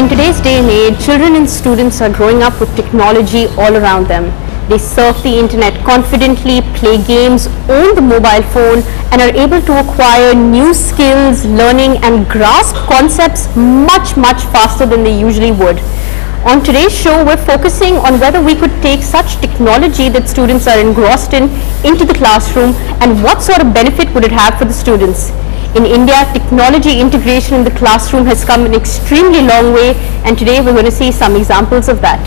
In today's day and age, children and students are growing up with technology all around them. They surf the internet confidently, play games, own the mobile phone, and are able to acquire new skills, learning, and grasp concepts much faster than they usually would. On today's show, we're focusing on whether we could take such technology that students are engrossed in into the classroom, and what sort of benefit would it have for the students. In India, technology integration in the classroom has come an extremely long way, and today we're going to see some examples of that.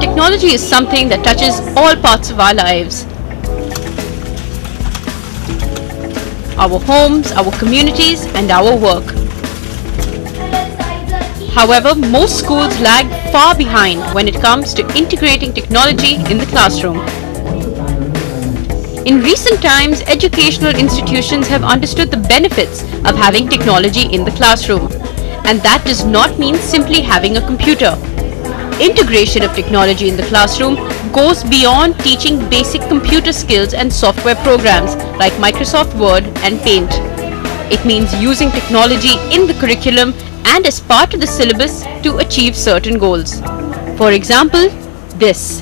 Technology is something that touches all parts of our lives. Our homes, our communities, and our work. However, most schools lag far behind when it comes to integrating technology in the classroom. In recent times, educational institutions have understood the benefits of having technology in the classroom, and that does not mean simply having a computer. Integration of technology in the classroom goes beyond teaching basic computer skills and software programs like Microsoft Word and Paint. It means using technology in the curriculum and as part of the syllabus to achieve certain goals. For example, this.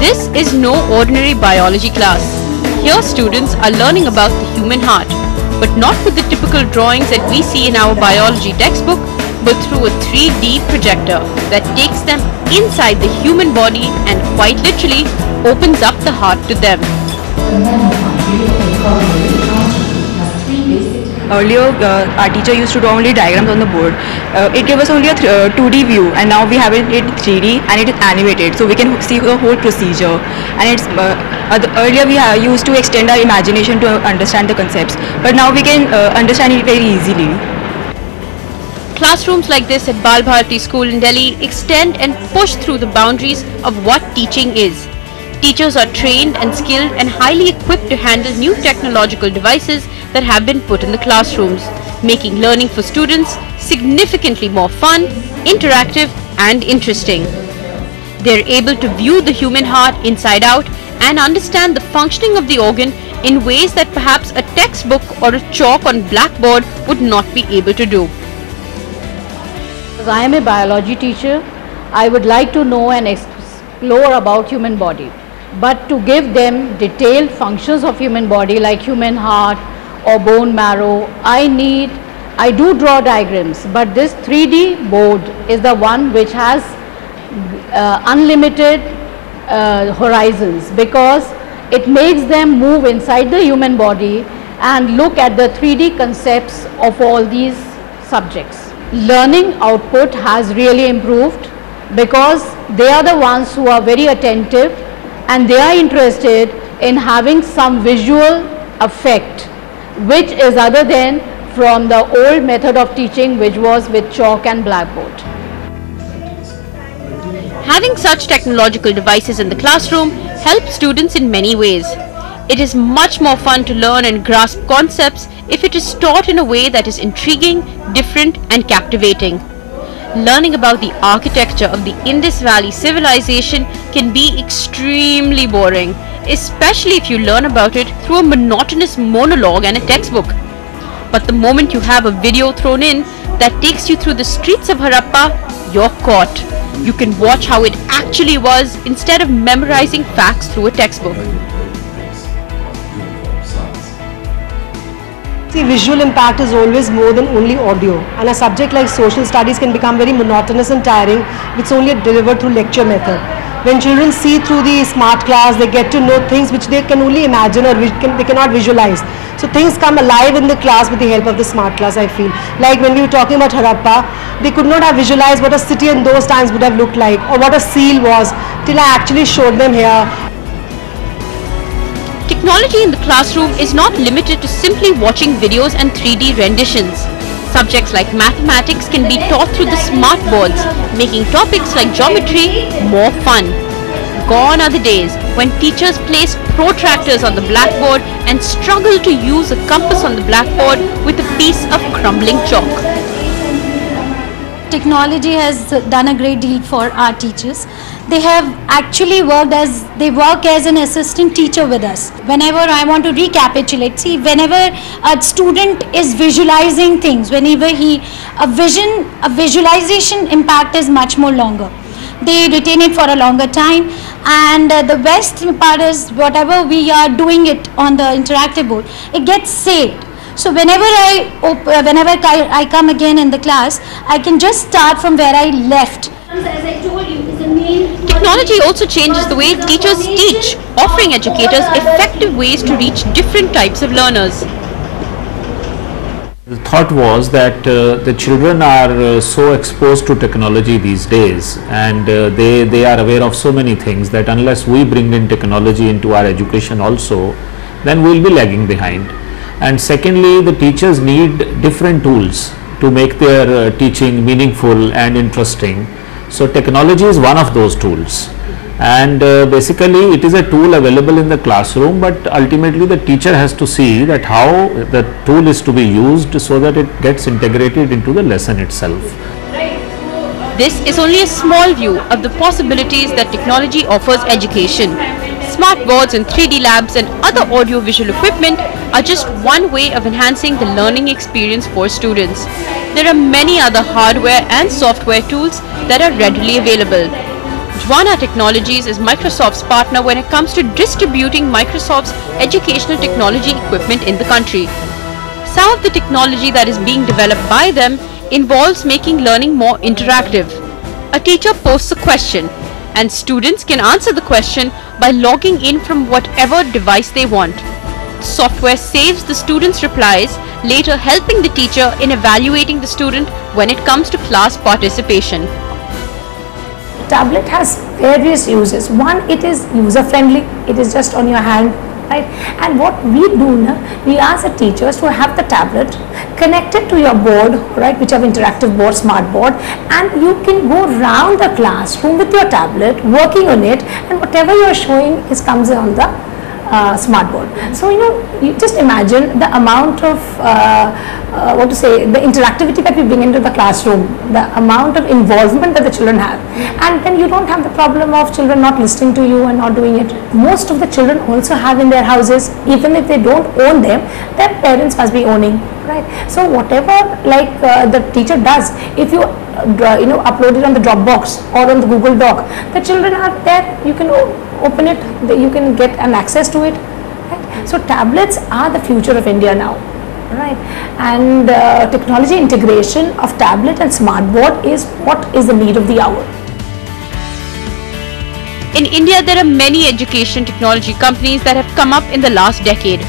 This is no ordinary biology class. Here students are learning about the human heart, but not with the typical drawings that we see in our biology textbook, but through a 3D projector that takes them inside the human body and quite literally opens up the heart to them. Earlier, our teacher used to draw only diagrams on the board. It gave us only a 2D view, and now we have it in 3D and it is animated, so we can see the whole procedure. And it's earlier we used to extend our imagination to understand the concepts, but now we can understand it very easily. Classrooms like this at Bal Bharati School in Delhi extend and push through the boundaries of what teaching is. Teachers are trained and skilled and highly equipped to handle new technological devices that have been put in the classrooms, making learning for students significantly more fun, interactive, and interesting. They're able to view the human heart inside out and understand the functioning of the organ in ways that perhaps a textbook or a chalk on blackboard would not be able to do. As I am a biology teacher, I would like to know and explore about human body. But to give them detailed functions of human body like human heart or bone marrow, I do draw diagrams, but this 3D board is the one which has unlimited horizons, because it makes them move inside the human body and look at the 3D concepts of all these subjects. Learning output has really improved because they are the ones who are very attentive and they are interested in having some visual effect, which is other than from the old method of teaching, which was with chalk and blackboard. Having such technological devices in the classroom helps students in many ways. It is much more fun to learn and grasp concepts if it is taught in a way that is intriguing, different, and captivating. Learning about the architecture of the Indus Valley civilization can be extremely boring, especially if you learn about it through a monotonous monologue and a textbook. But the moment you have a video thrown in that takes you through the streets of Harappa, you're caught. You can watch how it actually was instead of memorizing facts through a textbook. See, visual impact is always more than only audio, and a subject like social studies can become very monotonous and tiring if it's only delivered through lecture method. When children see through the smart class, they get to know things which they can only imagine or they cannot visualize. So things come alive in the class with the help of the smart class, I feel. Like when we were talking about Harappa, they could not have visualized what a city in those times would have looked like or what a seal was till I actually showed them here. Technology in the classroom is not limited to simply watching videos and 3D renditions. Subjects like mathematics can be taught through the smart boards, making topics like geometry more fun. Gone are the days when teachers place protractors on the blackboard and struggle to use a compass on the blackboard with a piece of crumbling chalk. technology has done a great deal for our teachers. They have actually work as an assistant teacher with us. Whenever I want to recapitulate, see, whenever a student is visualizing things, whenever a visualization impact is much more longer. They retain it for a longer time, and the best part is whatever we are doing it on the interactive board, it gets saved. So whenever I come again in the class, I can just start from where I left. Technology also changes the way teachers teach, offering educators effective ways to reach different types of learners. The thought was that the children are so exposed to technology these days, and they are aware of so many things, that unless we bring in technology into our education also, then we will be lagging behind. And secondly, the teachers need different tools to make their teaching meaningful and interesting. So technology is one of those tools, and basically it is a tool available in the classroom, but ultimately the teacher has to see that how the tool is to be used so that it gets integrated into the lesson itself. This is only a small view of the possibilities that technology offers education. Smart boards and 3D labs and other audio-visual equipment are just one way of enhancing the learning experience for students. There are many other hardware and software tools that are readily available. Jwana Technologies is Microsoft's partner when it comes to distributing Microsoft's educational technology equipment in the country. Some of the technology that is being developed by them involves making learning more interactive. A teacher posts a question, and students can answer the question by logging in from whatever device they want. Software saves the student's replies, later helping the teacher in evaluating the student when it comes to class participation. Tablet has various uses. One, it is user friendly, it is just on your hand, right? And what we do now, we ask the teachers to have the tablet connected to your board, right, whichever interactive board, smart board, and you can go around the classroom with your tablet, working on it, and whatever you are showing comes on the smart board. So you just imagine the amount of the interactivity that we bring into the classroom, the amount of involvement that the children have, and then you don't have the problem of children not listening to you and not doing it. Most of the children also have in their houses, even if they don't own them, their parents must be owning, right? So whatever the teacher does, if you upload it on the Dropbox or on the Google Doc, the children are there, you can open it, you can get an access to it, right? So tablets are the future of India now, right? And technology integration of tablet and smart board is what is the need of the hour. In India, there are many education technology companies that have come up in the last decade,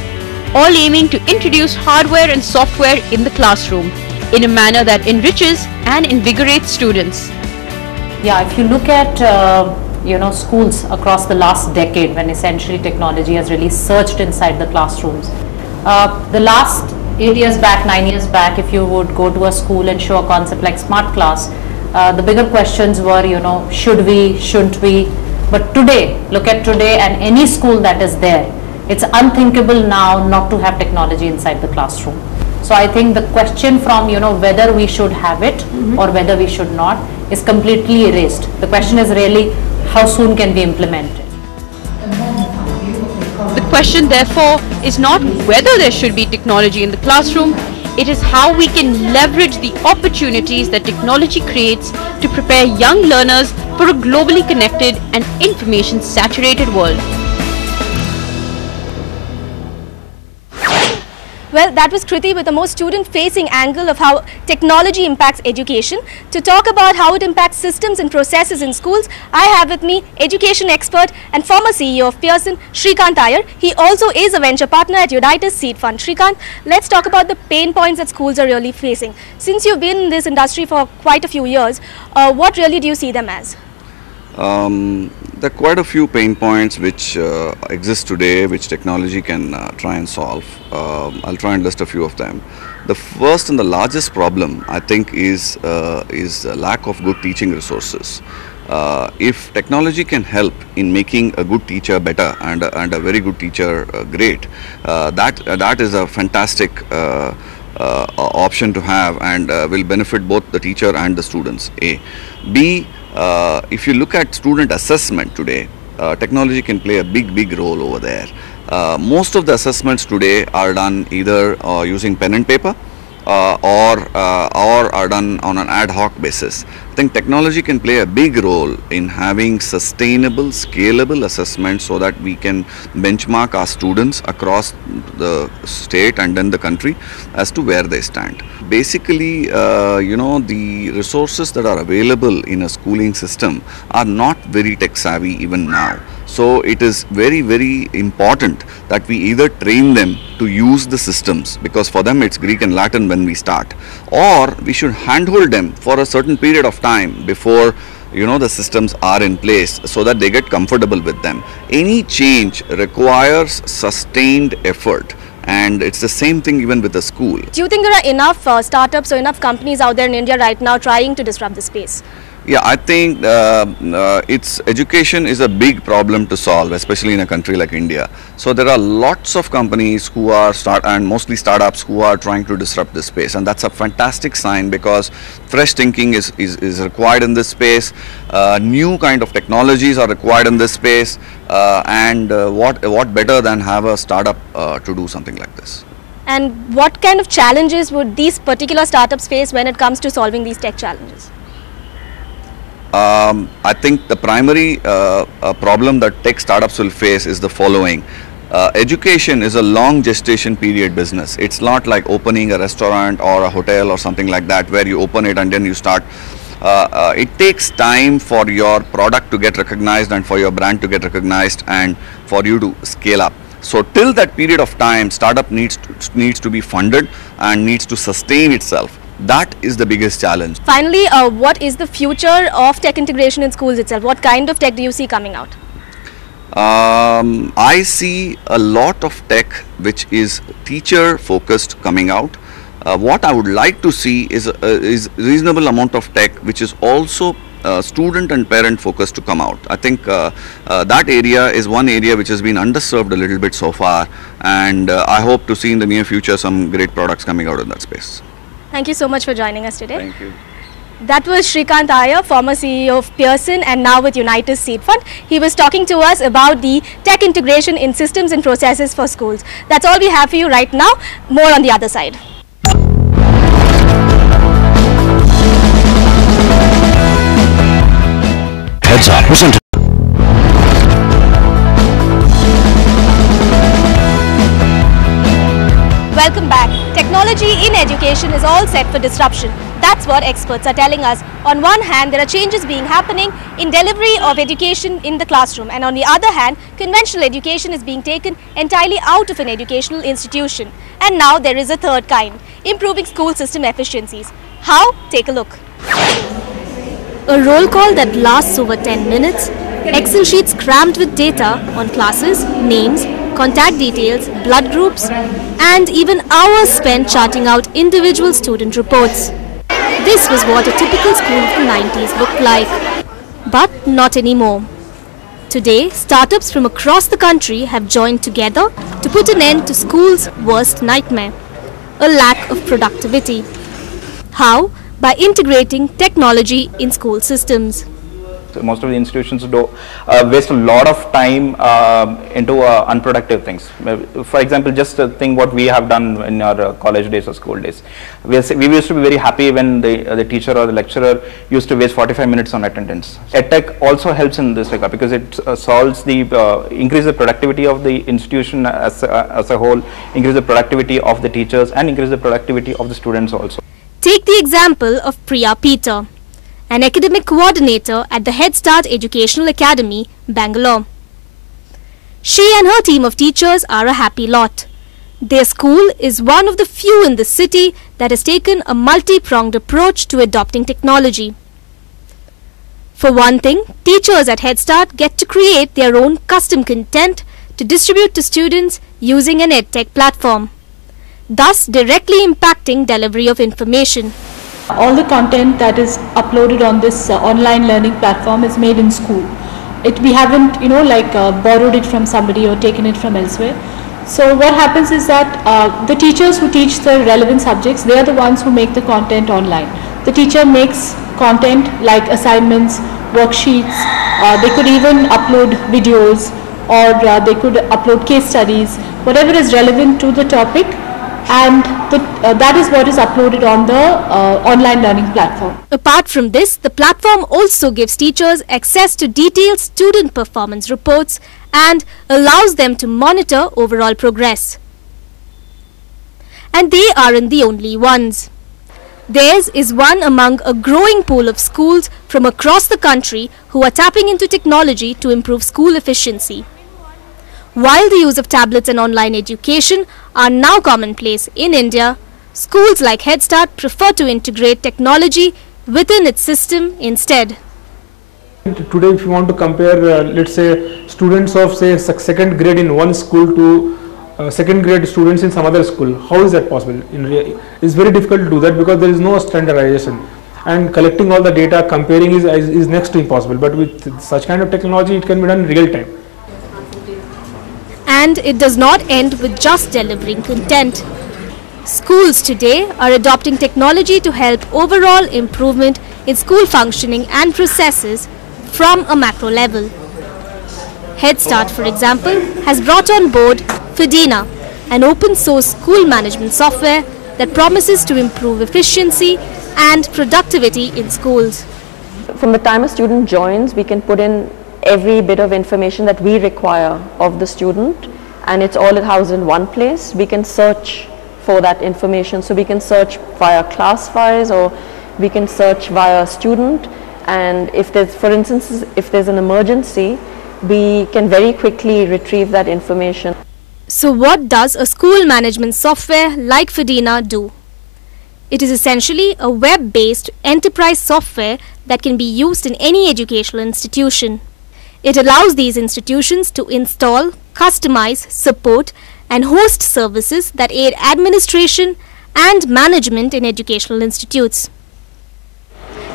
all aiming to introduce hardware and software in the classroom in a manner that enriches and invigorates students. Yeah, if you look at schools across the last decade, when essentially technology has really surged inside the classrooms. The last 8 years back, 9 years back, if you would go to a school and show a concept like SmartClass, the bigger questions were, should we, shouldn't we? But today, look at today, and any school that is there, it's unthinkable now not to have technology inside the classroom. So I think the question from, whether we should have it or whether we should not is completely erased. The question is really, how soon can we implement it? The question, therefore, is not whether there should be technology in the classroom, it is how we can leverage the opportunities that technology creates to prepare young learners for a globally connected and information-saturated world. Well, that was Kriti with the most student-facing angle of how technology impacts education. To talk about how it impacts systems and processes in schools, I have with me education expert and former CEO of Pearson, Shrikant Iyer. He also is a venture partner at Unitas Seed Fund. Shrikant, let's talk about the pain points that schools are really facing. Since you've been in this industry for quite a few years, what really do you see them as? There are quite a few pain points which exist today, which technology can try and solve. I'll try and list a few of them. The first and the largest problem, I think, is lack of good teaching resources. If technology can help in making a good teacher better and a very good teacher great, that is a fantastic option to have, and will benefit both the teacher and the students. A. B. If you look at student assessment today, technology can play a big role over there. Most of the assessments today are done either using pen and paper or are done on an ad hoc basis. I think technology can play a big role in having sustainable, scalable assessments so that we can benchmark our students across the state and then the country as to where they stand. Basically, the resources that are available in a schooling system are not very tech savvy even now. So it is very important that we either train them to use the systems, because for them it's Greek and Latin when we start, or we should handhold them for a certain period of time before the systems are in place so that they get comfortable with them. Any change requires sustained effort, and it's the same thing even with the school. Do you think there are enough startups or enough companies out there in India right now trying to disrupt the space? Yeah, I think education is a big problem to solve, especially in a country like India. So there are lots of companies who are and mostly startups who are trying to disrupt this space, and that's a fantastic sign, because fresh thinking is required in this space. New kind of technologies are required in this space, and what better than have a startup to do something like this. And what kind of challenges would these particular startups face when it comes to solving these tech challenges? I think the primary problem that tech startups will face is the following. Education is a long gestation period business. It's not like opening a restaurant or a hotel or something like that, where you open it and then you start. It takes time for your product to get recognized and for your brand to get recognized and for you to scale up. So till that period of time, startup needs to be funded and needs to sustain itself. That is the biggest challenge. Finally, what is the future of tech integration in schools itself? What kind of tech do you see coming out? I see a lot of tech which is teacher focused coming out. What I would like to see is reasonable amount of tech which is also student and parent focused to come out. I think that area is one area which has been underserved a little bit so far, and I hope to see in the near future some great products coming out in that space. Thank you so much for joining us today. Thank you. That was Shrikant Iyer, former CEO of Pearson and now with Unitas Seed Fund. He was talking to us about the tech integration in systems and processes for schools. That's all we have for you right now. More on the other side. Heads Up presented. Welcome back. Technology in education is all set for disruption. That's what experts are telling us. On one hand, there are changes being happening in delivery of education in the classroom, and on the other hand, conventional education is being taken entirely out of an educational institution. And now there is a third kind, improving school system efficiencies. How? Take a look. A roll call that lasts over 10 minutes, Excel sheets crammed with data on classes, names, contact details, blood groups, and even hours spent charting out individual student reports. This was what a typical school of the 90s looked like. But not anymore. Today, startups from across the country have joined together to put an end to school's worst nightmare, a lack of productivity. How? By integrating technology in school systems. So most of the institutions do waste a lot of time into unproductive things. For example, just a thing what we have done in our college days or school days. We used to be very happy when the teacher or the lecturer used to waste 45 minutes on attendance. EdTech also helps in this regard because it solves the increase the productivity of the institution as a whole, increase the productivity of the teachers, and increase the productivity of the students also. Take the example of Priya Peter, an academic coordinator at the Head Start Educational Academy, Bangalore. She and her team of teachers are a happy lot. Their school is one of the few in the city that has taken a multi-pronged approach to adopting technology. For one thing, teachers at Head Start get to create their own custom content to distribute to students using an EdTech platform, thus directly impacting delivery of information. All the content that is uploaded on this online learning platform is made in school. We haven't, borrowed it from somebody or taken it from elsewhere. So what happens is that the teachers who teach the relevant subjects, they are the ones who make the content online. The teacher makes content like assignments, worksheets, they could even upload videos, or they could upload case studies, whatever is relevant to the topic, and that is what is uploaded on the online learning platform. Apart from this, the platform also gives teachers access to detailed student performance reports and allows them to monitor overall progress. And they aren't the only ones. Theirs is one among a growing pool of schools from across the country who are tapping into technology to improve school efficiency. While the use of tablets and online education are now commonplace in India, schools like Head Start prefer to integrate technology within its system instead. Today, if you want to compare, let's say, students of, say, second grade in one school to second grade students in some other school, how is that possible? It's very difficult to do that because there is no standardization, and collecting all the data, comparing is next to impossible. But with such kind of technology, it can be done in real time. And it does not end with just delivering content. Schools today are adopting technology to help overall improvement in school functioning and processes from a macro level. Head Start, for example, has brought on board Fedina, an open source school management software that promises to improve efficiency and productivity in schools. From the time a student joins, we can put in every bit of information that we require of the student, and it's all housed in one place. We can search for that information, so we can search via class wise, or we can search via student, and if there's, for instance, if there's an emergency, we can very quickly retrieve that information. So what does a school management software like Fedina do? It is essentially a web-based enterprise software that can be used in any educational institution. It allows these institutions to install, customize, support, and host services that aid administration and management in educational institutes.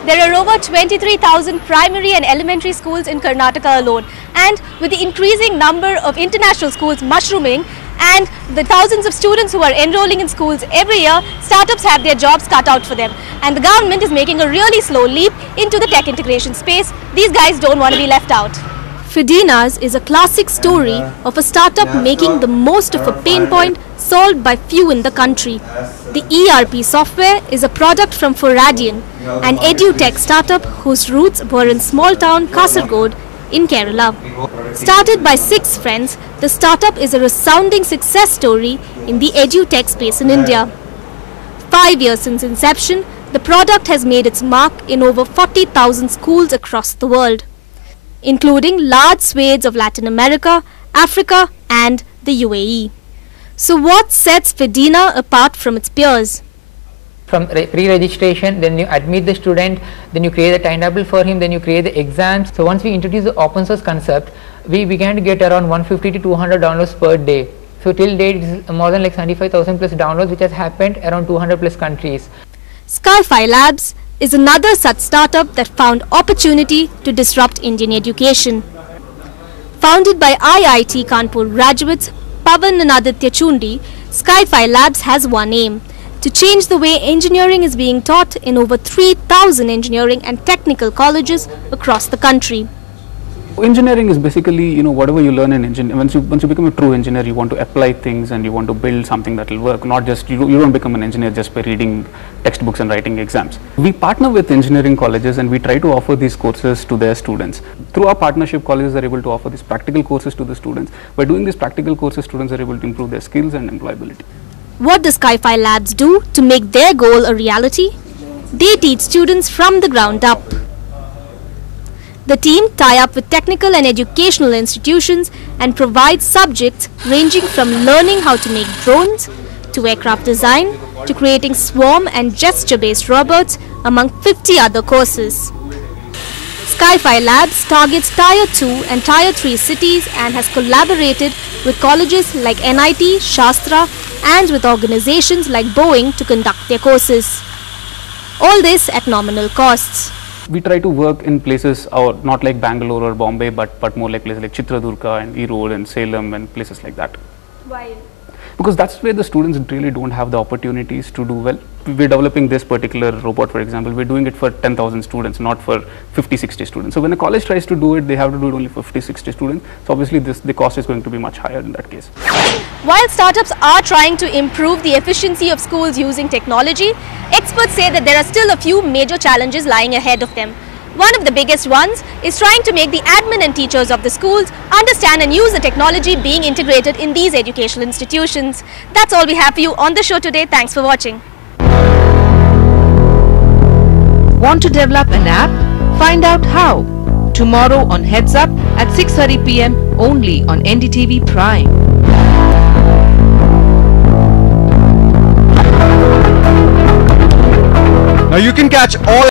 There are over 23,000 primary and elementary schools in Karnataka alone, and with the increasing number of international schools mushrooming and the thousands of students who are enrolling in schools every year, startups have their jobs cut out for them, and the government is making a really slow leap into the tech integration space. These guys don't want to be left out. Fedina's is a classic story of a startup making the most of a pain point solved by few in the country. The ERP software is a product from Foradian, an Edu Tech startup whose roots were in small town Kasaragod in Kerala. Started by 6 friends, the startup is a resounding success story in the Edu Tech space in India. 5 years since inception, the product has made its mark in over 40,000 schools across the world, including large swathes of Latin America, Africa, and the UAE. So what sets Fedina apart from its peers? From pre-registration, then you admit the student, then you create the timetable for him, then you create the exams. So once we introduced the open source concept, we began to get around 150 to 200 downloads per day. So till date, it's more than like 75,000 plus downloads, which has happened around 200 plus countries. Sky-Fi Labs is another such startup that found opportunity to disrupt Indian education. Founded by IIT Kanpur graduates Pavan and Aditya Chundi, Sky-Fi Labs has one aim: to change the way engineering is being taught in over 3,000 engineering and technical colleges across the country. Engineering is basically, whatever you learn in engineering. Once you become a true engineer, you want to apply things and you want to build something that will work. Not just you don't become an engineer just by reading textbooks and writing exams. We partner with engineering colleges and we try to offer these courses to their students. Through our partnership, colleges are able to offer these practical courses to the students. By doing these practical courses, students are able to improve their skills and employability. What does Sky-Fi Labs do to make their goal a reality? They teach students from the ground up. The team tie up with technical and educational institutions and provide subjects ranging from learning how to make drones, to aircraft design, to creating swarm and gesture-based robots, among 50 other courses. Sky-Fi Labs targets Tier 2 and Tier 3 cities and has collaborated with colleges like NIT, Shastra, and with organizations like Boeing to conduct their courses. All this at nominal costs. We try to work in places not like Bangalore or Bombay, but more like places like Chitradurga and Erode and Salem and places like that. Why? Because that's where the students really don't have the opportunities to do well. We're developing this particular robot, for example, we're doing it for 10,000 students, not for 50-60 students. So when a college tries to do it, they have to do it only for 50-60 students. So obviously the cost is going to be much higher in that case. While startups are trying to improve the efficiency of schools using technology, experts say that there are still a few major challenges lying ahead of them. One of the biggest ones is trying to make the admin and teachers of the schools understand and use the technology being integrated in these educational institutions. That's all we have for you on the show today. Thanks for watching. Want to develop an app? Find out how. Tomorrow on Heads Up at 6:30 p.m. only on NDTV Prime. Now you can catch all